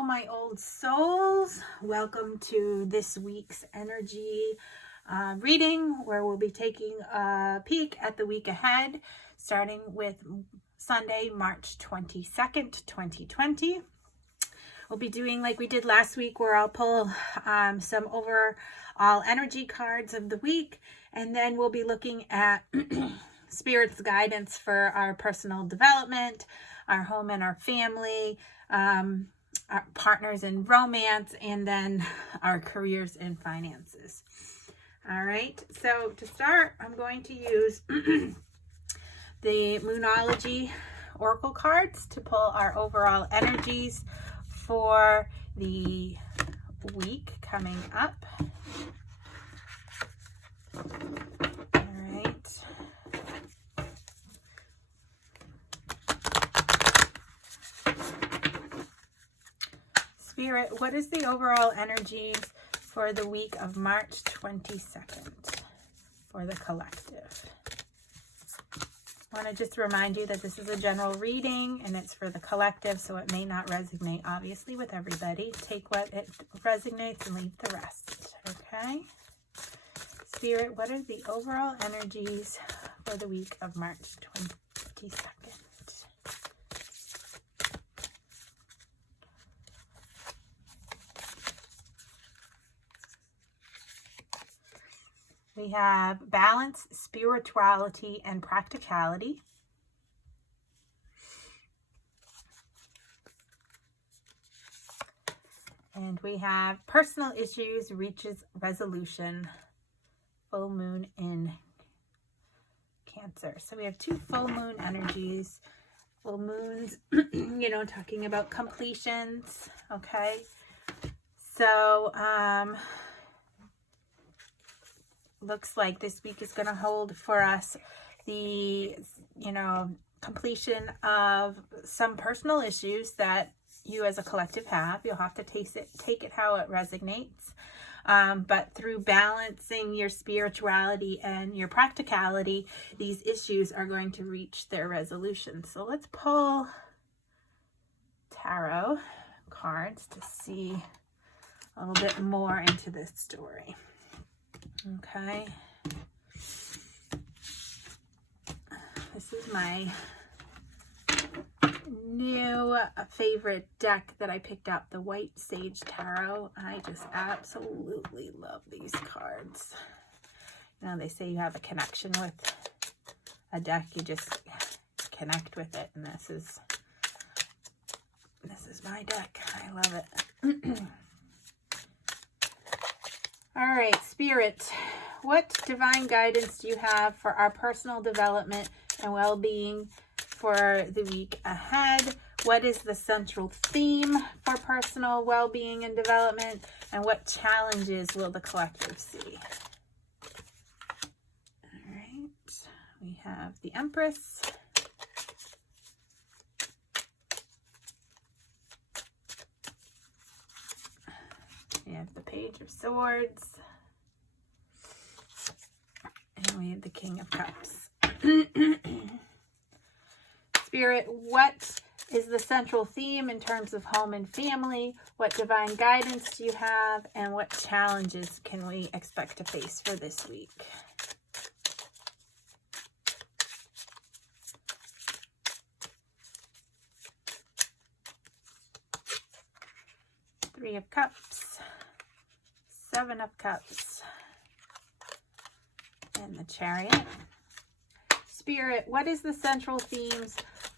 Hello, my old souls. Welcome to this week's energy reading, where we'll be taking a peek at the week ahead, starting with Sunday, March 22nd, 2020. We'll be doing like we did last week, where I'll pull some overall energy cards of the week, and then we'll be looking at Spirit's guidance for our personal development, our home and our family, our partners in romance, and then our careers and finances. All right, so to start, I'm going to use the Moonology Oracle cards to pull our overall energies for the week coming up. All right. Spirit, what is the overall energies for the week of March 22nd for the collective? I want to just remind you that this is a general reading and it's for the collective, so it may not resonate, obviously, with everybody. Take what it resonates and leave the rest, okay? Spirit, what are the overall energies for the week of March 22nd? We have balance, spirituality, and practicality. And we have personal issues reaches resolution, full moon in Cancer. So we have two full moon energies. Full moons, talking about completions, okay? So, looks like this week is going to hold for us the, completion of some personal issues that you as a collective have. You'll have to take it how it resonates. But through balancing your spirituality and your practicality, these issues are going to reach their resolution. So let's pull tarot cards to see a little bit more into this story. Okay, this is my new favorite deck that I picked up, the White Sage Tarot. I just absolutely love these cards. They say you have a connection with a deck, you just connect with it, and this is my deck. I love it. All right, Spirit, what divine guidance do you have for our personal development and well-being for the week ahead? What is the central theme for personal well-being and development? And what challenges will the collective see? All right, we have the Empress. We have the Page of Swords, and we have the King of Cups. Spirit, what is the central theme in terms of home and family? What divine guidance do you have, and what challenges can we expect to face for this week? Three of Cups, Seven of Cups, and the Chariot. Spirit, what is the central themes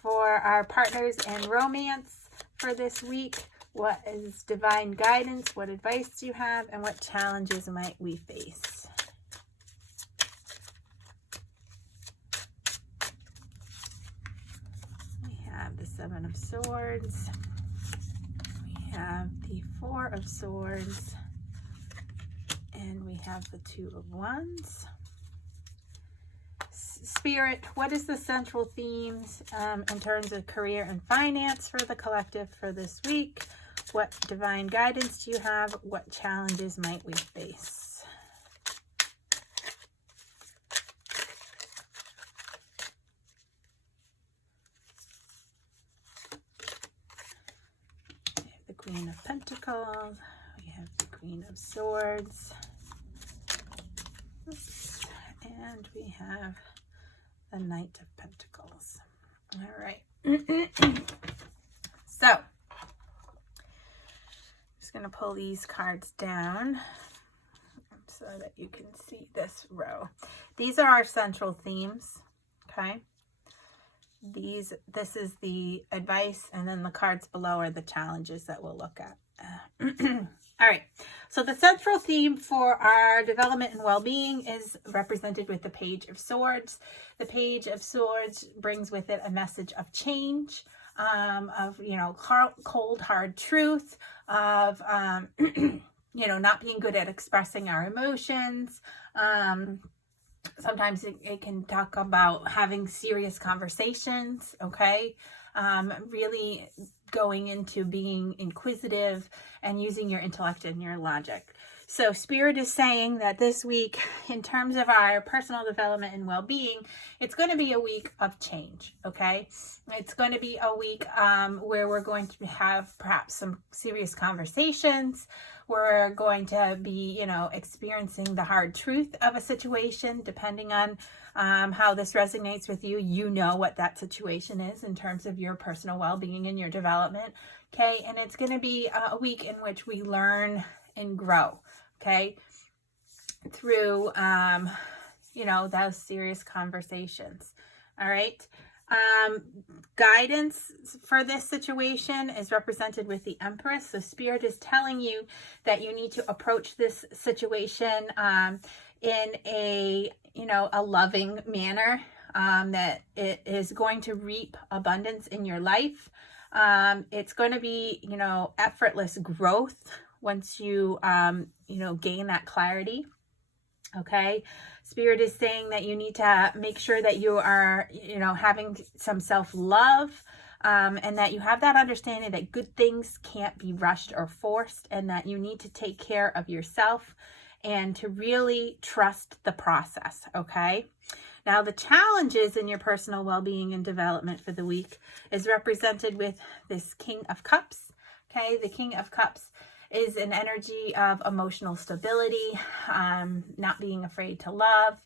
for our partners in romance for this week? What is divine guidance? What advice do you have? And what challenges might we face? We have the Seven of Swords. We have the Four of Swords. And we have the Two of Wands. Spirit, what is the central themes in terms of career and finance for the collective for this week? What divine guidance do you have? What challenges might we face? Queen of Pentacles. We have the Queen of Swords. And we have the Knight of Pentacles. All right. So, I'm just going to pull these cards down so that you can see this row. These are our central themes, okay? This is the advice, and then the cards below are the challenges that we'll look at. All right, so the central theme for our development and well-being is represented with the Page of Swords. The Page of Swords brings with it a message of change, of, cold, hard truth, of, not being good at expressing our emotions. Sometimes it can talk about having serious conversations, okay? Really going into being inquisitive and using your intellect and your logic. So Spirit is saying that this week, in terms of our personal development and well-being, it's going to be a week of change, okay? It's going to be a week where we're going to have perhaps some serious conversations. We're going to be, experiencing the hard truth of a situation, depending on how this resonates with you. You know what that situation is in terms of your personal well-being and your development, okay? And it's going to be a week in which we learn and grow, okay? Through, those serious conversations, all right? Guidance for this situation is represented with the Empress. So Spirit is telling you that you need to approach this situation in a loving manner, that it is going to reap abundance in your life. It's going to be, effortless growth once you, gain that clarity. Okay. Spirit is saying that you need to make sure that you are, having some self-love, and that you have that understanding that good things can't be rushed or forced, and that you need to take care of yourself and to really trust the process. Okay. Now, the challenges in your personal well-being and development for the week is represented with this King of Cups. Okay. The King of Cups is an energy of emotional stability, not being afraid to love,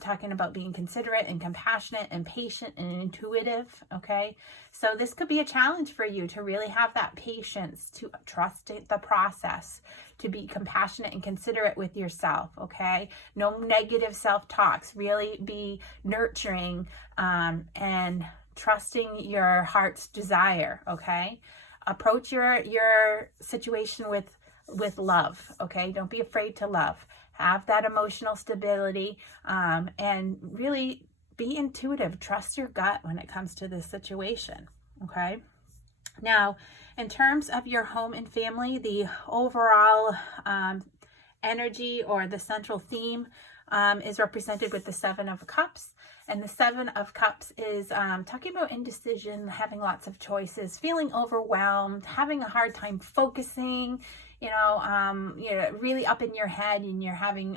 talking about being considerate and compassionate and patient and intuitive, okay? So this could be a challenge for you to really have that patience, to trust the process, to be compassionate and considerate with yourself, okay? No negative self-talks, really be nurturing and trusting your heart's desire, okay? Approach your situation with love, okay? Don't be afraid to love. Have that emotional stability, and really be intuitive. Trust your gut when it comes to this situation, okay? Now, in terms of your home and family, the overall energy or the central theme is represented with the Seven of Cups. And the Seven of Cups is talking about indecision, having lots of choices, feeling overwhelmed, having a hard time focusing, really up in your head, and you're having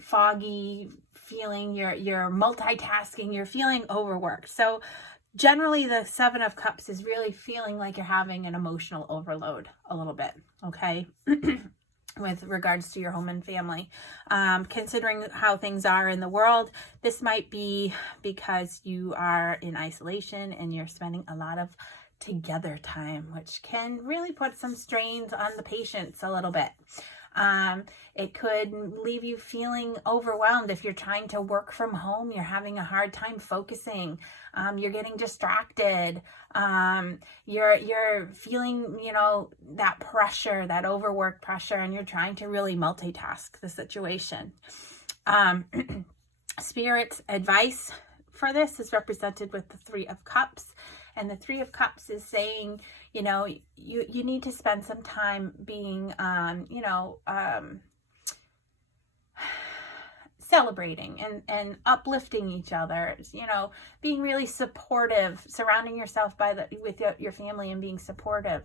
foggy feeling, you're multitasking, you're feeling overworked. So generally the Seven of Cups is really feeling like you're having an emotional overload a little bit, okay? With regards to your home and family. Considering how things are in the world, this might be because you are in isolation and you're spending a lot of together time, which can really put some strains on the patience a little bit. It could leave you feeling overwhelmed if you're trying to work from home. You're having a hard time focusing. You're getting distracted. You're feeling, that pressure, that overwork pressure, and you're trying to really multitask the situation. Spirit's advice for this is represented with the Three of Cups. And the Three of Cups is saying, you need to spend some time being, celebrating and uplifting each other, being really supportive, surrounding yourself with your family and being supportive.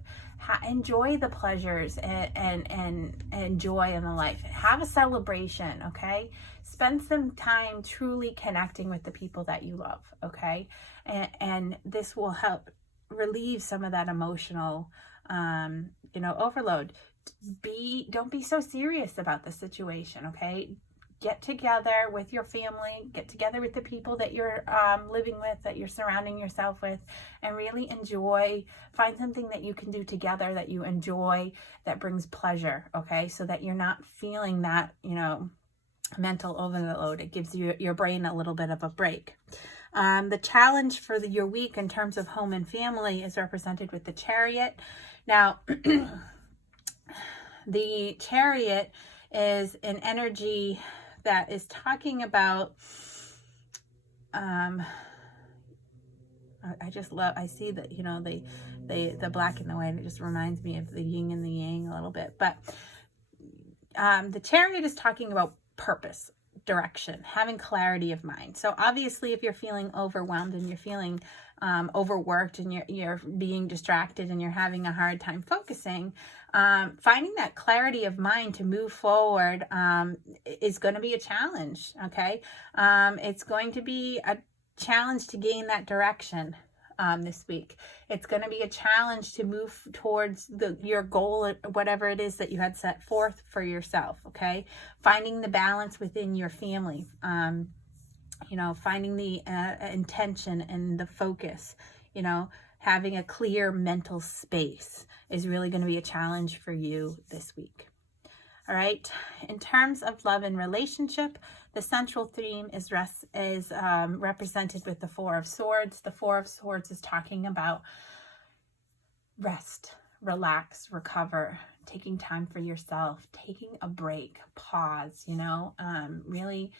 Enjoy the pleasures and joy in the life. Have a celebration, okay? Spend some time truly connecting with the people that you love, okay? And this will help relieve some of that emotional, overload. Don't be so serious about the situation, okay? Get together with your family, get together with the people that you're living with, that you're surrounding yourself with, and really find something that you can do together that you enjoy, that brings pleasure, okay? So that you're not feeling that, mental overload. It gives your brain a little bit of a break. The challenge for your week in terms of home and family is represented with the Chariot. Now, the Chariot is an energy that is talking about, I see that, the black and the white, it just reminds me of the yin and the yang a little bit. But the Chariot is talking about purpose, direction, having clarity of mind. So obviously, if you're feeling overwhelmed and you're feeling overworked and you're being distracted and you're having a hard time focusing, finding that clarity of mind to move forward is going to be a challenge. Okay, it's going to be a challenge to gain that direction. This week, it's going to be a challenge to move towards your goal, whatever it is that you had set forth for yourself. Okay, finding the balance within your family, finding the intention and the focus, having a clear mental space is really going to be a challenge for you this week. All right. In terms of love and relationship, the central theme is represented with the Four of Swords. The Four of Swords is talking about rest, relax, recover, taking time for yourself, taking a break, pause, really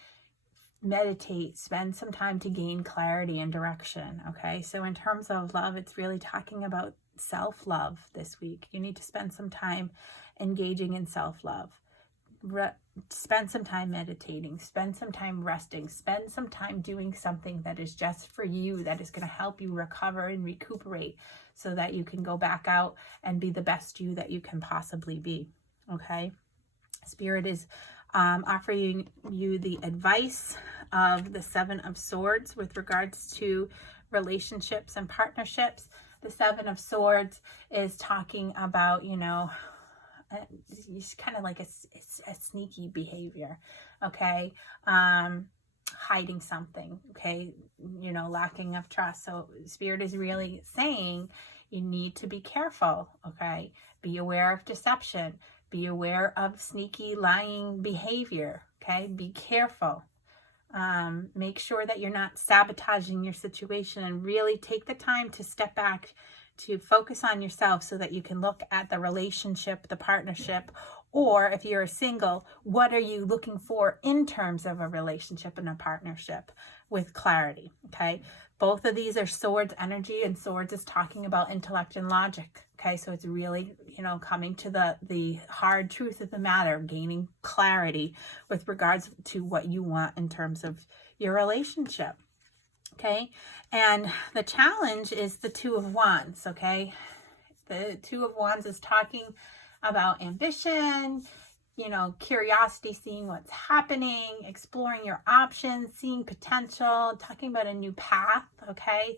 meditate, spend some time to gain clarity and direction. Okay. So in terms of love, it's really talking about self-love this week. You need to spend some time engaging in self-love. Spend some time meditating, spend some time resting, spend some time doing something that is just for you, that is going to help you recover and recuperate so that you can go back out and be the best you that you can possibly be. Okay. Spirit is offering you the advice of the Seven of Swords with regards to relationships and partnerships. The Seven of Swords is talking about, it's kind of like a sneaky behavior, okay? Hiding something, okay? Lacking of trust. So Spirit is really saying you need to be careful, okay? Be aware of deception. Be aware of sneaky lying behavior, okay? Be careful. Make sure that you're not sabotaging your situation, and really take the time to step back, to focus on yourself so that you can look at the relationship, the partnership, or if you're single, what are you looking for in terms of a relationship and a partnership with clarity, okay? Both of these are swords energy, and swords is talking about intellect and logic, okay? So it's really, coming to the hard truth of the matter, gaining clarity with regards to what you want in terms of your relationship. Okay, and the challenge is the Two of Wands, okay? The Two of Wands is talking about ambition, curiosity, seeing what's happening, exploring your options, seeing potential, talking about a new path, okay?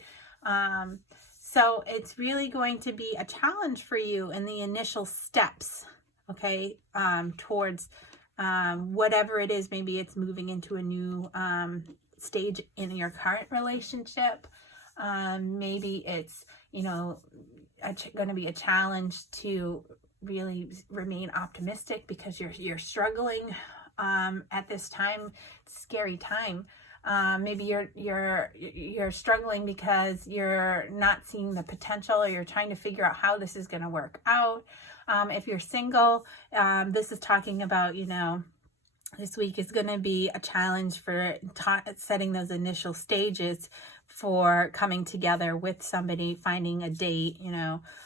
So it's really going to be a challenge for you in the initial steps, okay, towards whatever it is. Maybe it's moving into a new stage in your current relationship. Maybe it's, going to be a challenge to really remain optimistic because you're struggling at this time, scary time. Maybe you're struggling because you're not seeing the potential, or you're trying to figure out how this is going to work out. If you're single, this is talking about, this week is going to be a challenge for setting those initial stages for coming together with somebody, finding a date.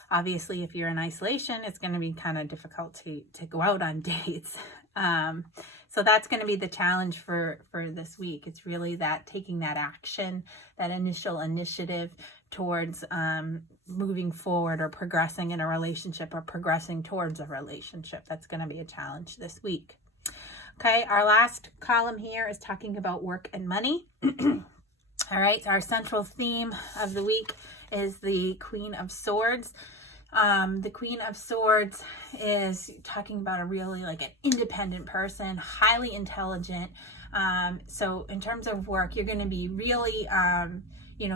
Obviously, if you're in isolation, it's going to be kind of difficult to go out on dates. So that's going to be the challenge for this week. It's really that taking that action, that initial initiative towards moving forward or progressing in a relationship or progressing towards a relationship. That's going to be a challenge this week. Okay, our last column here is talking about work and money. All right, our central theme of the week is the Queen of Swords. The Queen of Swords is talking about a really like an independent person, highly intelligent. So in terms of work, you're going to be really,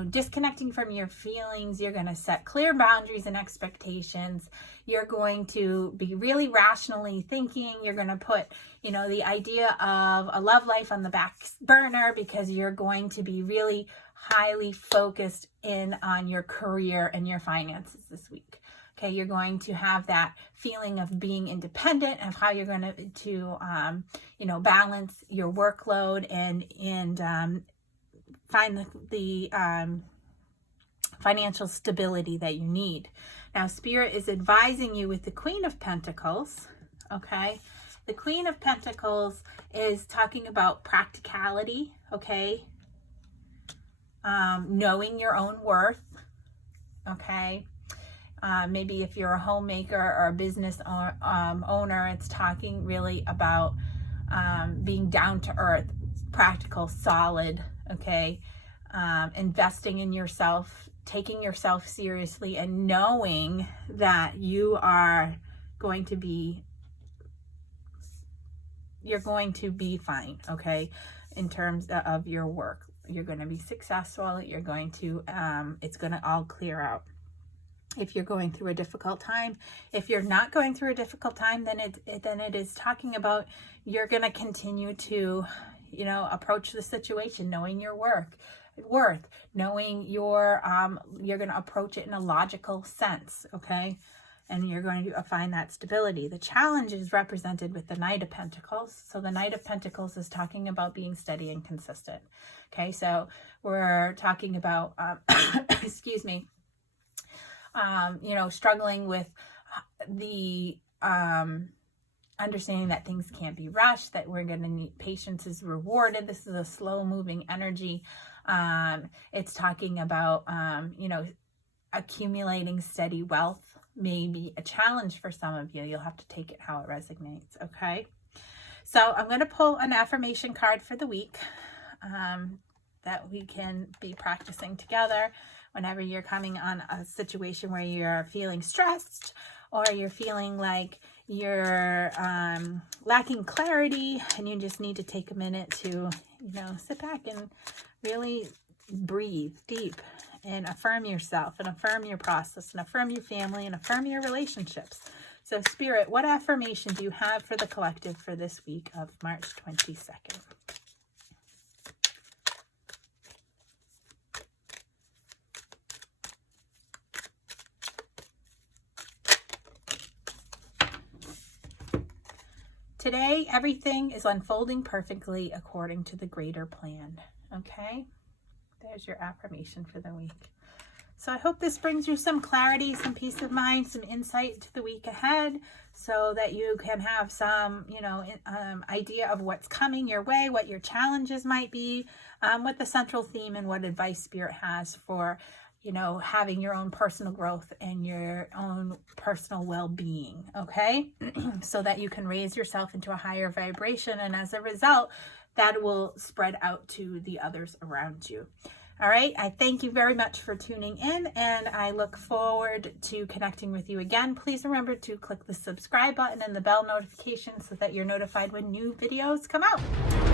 disconnecting from your feelings. You're going to set clear boundaries and expectations. You're going to be really rationally thinking. You're going to put, the idea of a love life on the back burner because you're going to be really highly focused in on your career and your finances this week. Okay, you're going to have that feeling of being independent, of how you're going to balance your workload and find the financial stability that you need. Now, Spirit is advising you with the Queen of Pentacles. Okay, the Queen of Pentacles is talking about practicality. Okay, knowing your own worth. Okay. Maybe if you're a homemaker or a business owner, it's talking really about being down to earth, practical, solid, okay? Investing in yourself, taking yourself seriously, and knowing that you're going to be fine, okay? In terms of your work, you're going to be successful. You're going to, it's going to all clear out. If you're going through a difficult time, if you're not going through a difficult time, then it is talking about you're going to continue to, approach the situation, knowing your worth, knowing you're going to approach it in a logical sense. Okay. And you're going to find that stability. The challenge is represented with the Knight of Pentacles. So the Knight of Pentacles is talking about being steady and consistent. Okay. So we're talking about, excuse me, struggling with the understanding that things can't be rushed, that we're going to need patience is rewarded. This is a slow moving energy. It's talking about, accumulating steady wealth may be a challenge for some of you. You'll have to take it how it resonates. Okay. So I'm going to pull an affirmation card for the week that we can be practicing together. Whenever you're coming on a situation where you're feeling stressed or you're feeling like you're lacking clarity and you just need to take a minute to, sit back and really breathe deep and affirm yourself and affirm your process and affirm your family and affirm your relationships. So Spirit, what affirmation do you have for the collective for this week of March 22nd? Today, everything is unfolding perfectly according to the greater plan. Okay? There's your affirmation for the week. So I hope this brings you some clarity, some peace of mind, some insight to the week ahead so that you can have some, idea of what's coming your way, what your challenges might be, what the central theme and what advice Spirit has for having your own personal growth and your own personal well-being, okay? So that you can raise yourself into a higher vibration. And as a result, that will spread out to the others around you. All right. I thank you very much for tuning in, and I look forward to connecting with you again. Please remember to click the subscribe button and the bell notification so that you're notified when new videos come out.